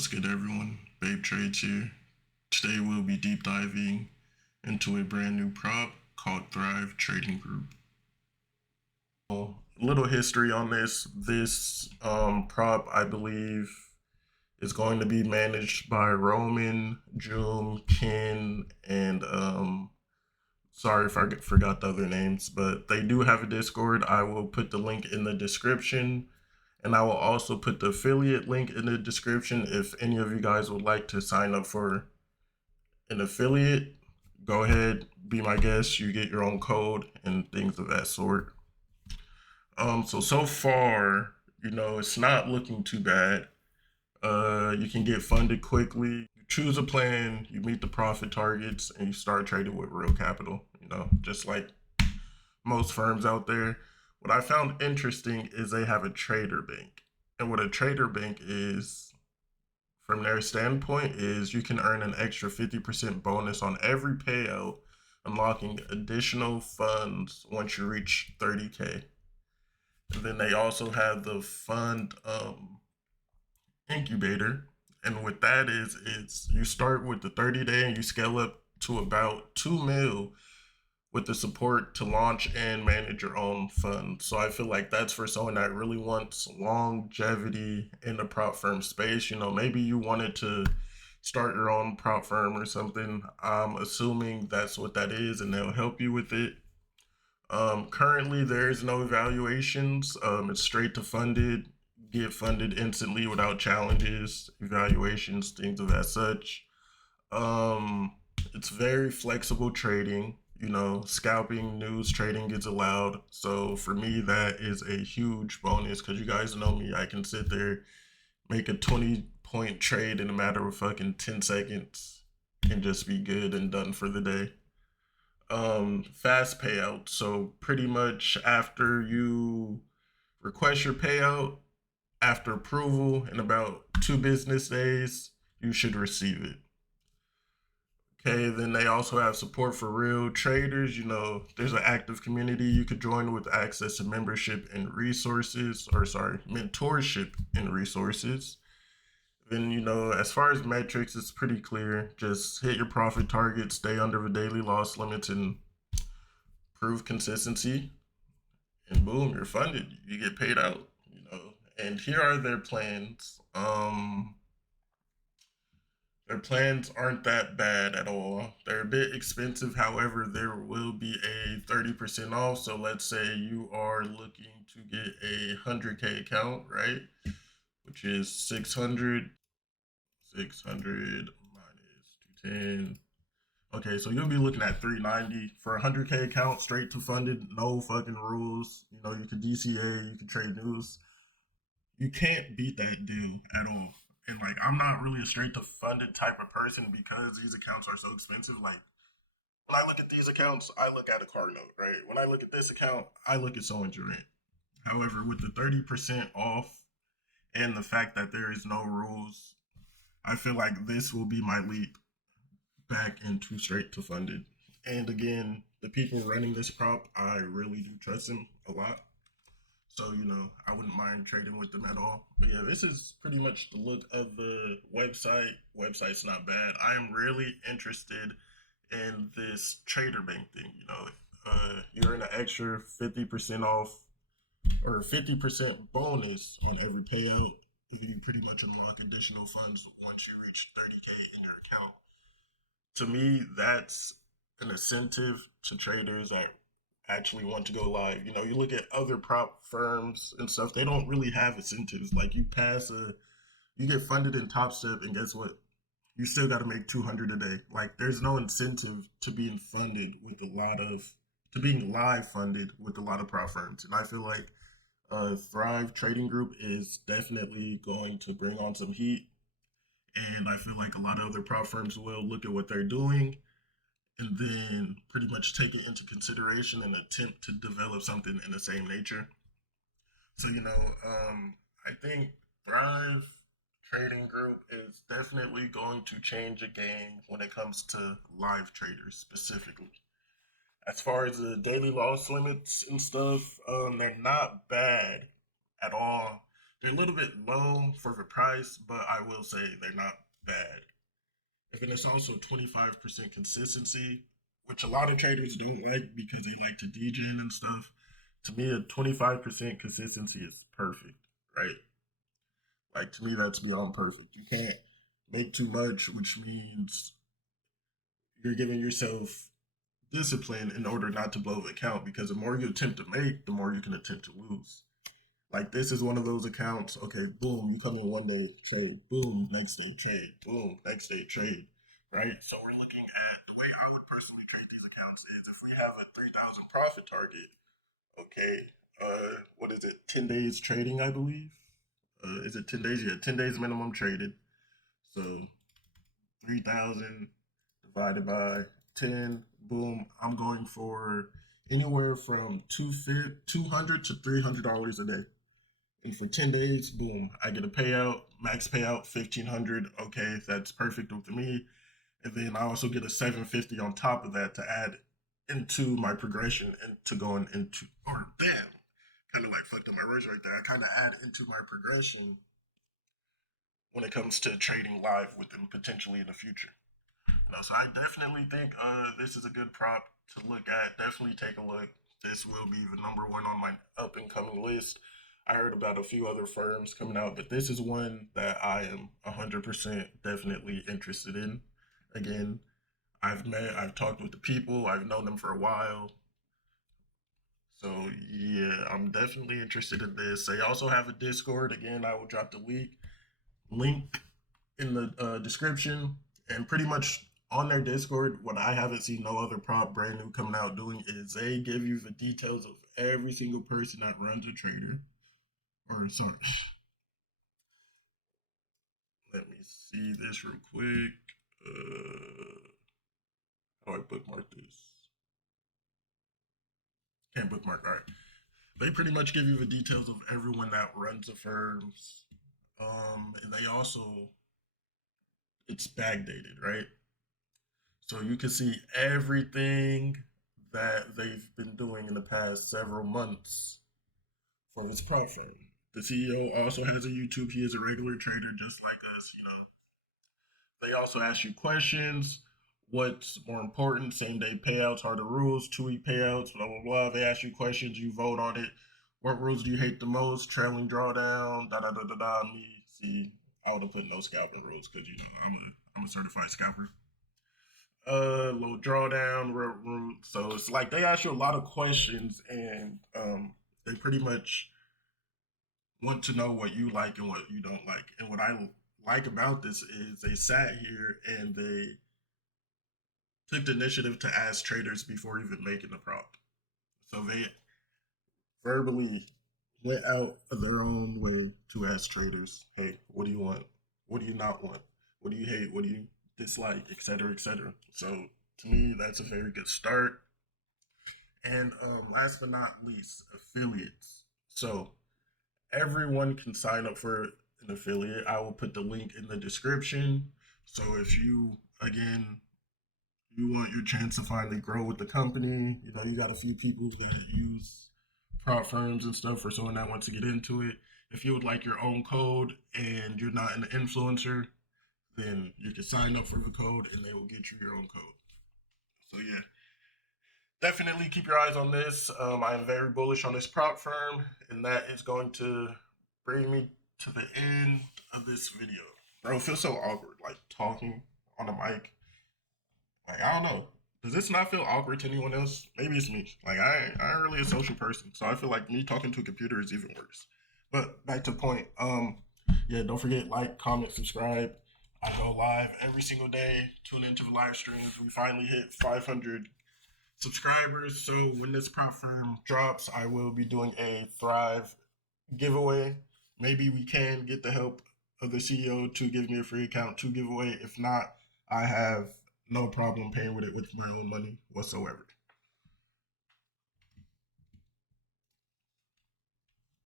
What's good, everyone? Babe Trades here. Today we'll be deep diving into a brand new prop called Thrive Trading Group. A little history on this. This prop, I believe, is going to be managed by Roman, Jum, Ken, and sorry if I forgot the other names, but they do have a Discord. I will put the link in the description. And I will also put the affiliate link in the description if any of you guys would like to sign up for an affiliate. Go ahead, be my guest. You get your own code and things of that sort. So far, it's not looking too bad. You can get funded quickly. You choose a plan, you meet the profit targets, and you start trading with real capital. Just like most firms out there. What I found interesting is they have a trader bank. And what a trader bank is, from their standpoint, is you can earn an extra 50% bonus on every payout, unlocking additional funds once you reach 30K. And then they also have the Fund Incubator. And what that is you start with the 30-day and you scale up to about 2 mil with the support to launch and manage your own fund. So I feel like that's for someone that really wants longevity in the prop firm space. Maybe you wanted to start your own prop firm or something. I'm assuming that's what that is, and they'll help you with it. Currently, there's no evaluations. It's straight to funded. Get funded instantly without challenges, evaluations, things of that such. It's very flexible trading. Scalping news trading is allowed. So for me, that is a huge bonus because you guys know me. I can sit there, make a 20-point trade in a matter of fucking 10 seconds and just be good and done for the day. Fast payout. So pretty much after you request your payout, after approval in about 2 business days, you should receive it. Okay, then they also have support for real traders. There's an active community you could join with access to membership and resources, or sorry, mentorship and resources. Then, as far as metrics, it's pretty clear. Just hit your profit target, stay under the daily loss limits, and prove consistency. And boom, you're funded. You get paid out. And here are their plans. Their plans aren't that bad at all. They're a bit expensive. However, there will be a 30% off. So let's say you are looking to get a 100K account, right? Which is 600 minus 210. Okay, so you'll be looking at 390 for a 100K account, straight to funded, no fucking rules. You can DCA, you can trade news. You can't beat that deal at all. And I'm not really a straight to funded type of person because these accounts are so expensive. Like when I look at these accounts, I look at a car note, right? When I look at this account, I look at someone's rent. However, with the 30% off and the fact that there is no rules, I feel like this will be my leap back into straight to funded. And again, the people running this prop, I really do trust them a lot. So, I wouldn't mind trading with them at all. But yeah, this is pretty much the look of the website. Website's not bad. I am really interested in this trader bank thing. You earn an extra 50% off or 50% bonus on every payout. You pretty much unlock additional funds once you reach 30K in your account. To me, that's an incentive to traders that actually want to go live. You look at other prop firms and stuff, they don't really have incentives. Like you get funded in Top Step, and guess what? You still got to make 200 a day. Like there's no incentive to being funded with to being live funded with a lot of prop firms. And I feel like Thrive Trading Group is definitely going to bring on some heat. And I feel like a lot of other prop firms will look at what they're doing and then pretty much take it into consideration and attempt to develop something in the same nature. So, I think Thrive Trading Group is definitely going to change the game when it comes to live traders specifically. As far as the daily loss limits and stuff, they're not bad at all. They're a little bit low for the price, but I will say they're not bad. And then it's also 25% consistency, which a lot of traders don't like because they like to degen and stuff. To me, a 25% consistency is perfect, right? Like, to me, that's beyond perfect. You can't make too much, which means you're giving yourself discipline in order not to blow the account, because the more you attempt to make, the more you can attempt to lose. Like, this is one of those accounts. Okay, boom, you come in one day, trade, boom, next day trade, boom, next day trade, right? So we're looking at the way I would personally trade these accounts is if we have a 3,000 profit target. Okay, what is it? 10 days trading, I believe. Is it 10 days? Yeah, 10 days minimum traded. So 3,000 divided by 10. Boom, I'm going for anywhere from 200 to $300 a day. And for 10 days, boom, I get a payout, max payout 1,500. Okay, that's perfect with me. And then I also get a 750 on top of that to add into my progression into going into, or damn, kind of like fucked up my words right there. I kind of add into my progression when it comes to trading live with them potentially in the future. So I definitely think this is a good prop to look at. Definitely take a look. This will be the number one on my up and coming list. I heard about a few other firms coming out, but this is one that I am 100% definitely interested in. Again, I've talked with the people, I've known them for a while. So yeah, I'm definitely interested in this. They also have a Discord. Again, I will drop the link in the description, and pretty much on their Discord, what I haven't seen no other prop brand new coming out doing is they give you the details of every single person that runs a trader. Or sorry, let me see this real quick. How do I bookmark this? Can't bookmark. All right. They pretty much give you the details of everyone that runs the firms. And they also, it's backdated, right? So you can see everything that they've been doing in the past several months for this prop firm. The CEO also has a YouTube. He is a regular trader just like us. They also ask you questions. What's more important? Same day payouts are the rules, 2 week payouts, blah, blah, blah. They ask you questions, you vote on it. What rules do you hate the most? Trailing drawdown, da da da da da. Me, see, I would have put no scalping rules because, I'm a certified scalper. Low drawdown, so it's like they ask you a lot of questions, and they pretty much want to know what you like and what you don't like. And what I like about this is they sat here and they took the initiative to ask traders before even making the prop. So they verbally went out of their own way to ask traders, hey, what do you want? What do you not want? What do you hate? What do you dislike? Et cetera, et cetera. So to me, that's a very good start. And last but not least, affiliates. So everyone can sign up for an affiliate. I will put the link in the description. So if you, again, you want your chance to finally grow with the company, you got a few people that use prop firms and stuff for someone that wants to get into it. If you would like your own code and you're not an influencer, then you can sign up for the code and they will get you your own code. So yeah, definitely keep your eyes on this. I am very bullish on this prop firm, and that is going to bring me to the end of this video. Bro, it feels so awkward, like talking on a mic. Like, I don't know. Does this not feel awkward to anyone else? Maybe it's me. Like, I ain't really a social person, so I feel like me talking to a computer is even worse. But back to the point. Yeah, don't forget, like, comment, subscribe. I go live every single day. Tune into the live streams. We finally hit 500 subscribers. So when this prop firm drops, I will be doing a Thrive giveaway. Maybe we can get the help of the CEO to give me a free account to giveaway. If not, I have no problem paying with it with my own money whatsoever.